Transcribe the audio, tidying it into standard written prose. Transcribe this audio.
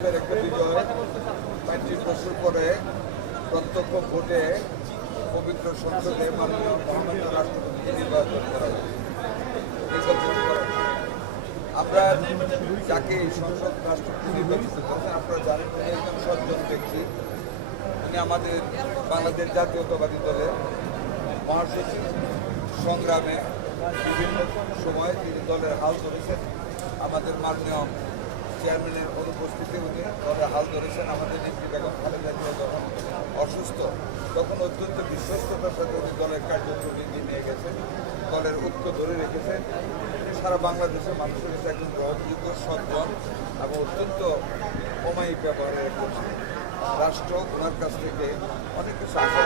একটা বিজয় 35 বছর পরে প্রত্যক্ষ ভোটে পবিত্র সংসদে মাননীয় মহামান্য রাষ্ট্রপতি নির্বাচন করা হয়েছে। আমরা যাকে এই সংসদ রাষ্ট্রপতি নির্বাচিত করেছেন আপনারা জানেন, উনি একজন সজ্জন ব্যক্তি। উনি আমাদের বাংলাদেশ জাতীয়তাবাদী দলের মহাসচিব। সংগ্রামে বিভিন্ন সময় তিনি দলের হাল ধরেছেন। আমাদের মাননীয় চেয়ারম্যানের অনুপস্থিতি উনি দলে হাল ধরেছেন। আমাদের নেত্রী বেগম খালেদা জিয়া যখন অসুস্থ তখন অত্যন্ত বিশ্বস্ততার সাথে উনি দলের কার্যক্রম এগিয়ে নিয়ে গেছেন, দলের ঐক্য ধরে রেখেছেন। সারা বাংলাদেশের মানুষের কাছে একজন গ্রহণযোগ্য সজ্জন এবং অত্যন্ত অমায়িক ব্যবহারের একজন রাষ্ট্র ওনার কাছ থেকে অনেক কিছু আশা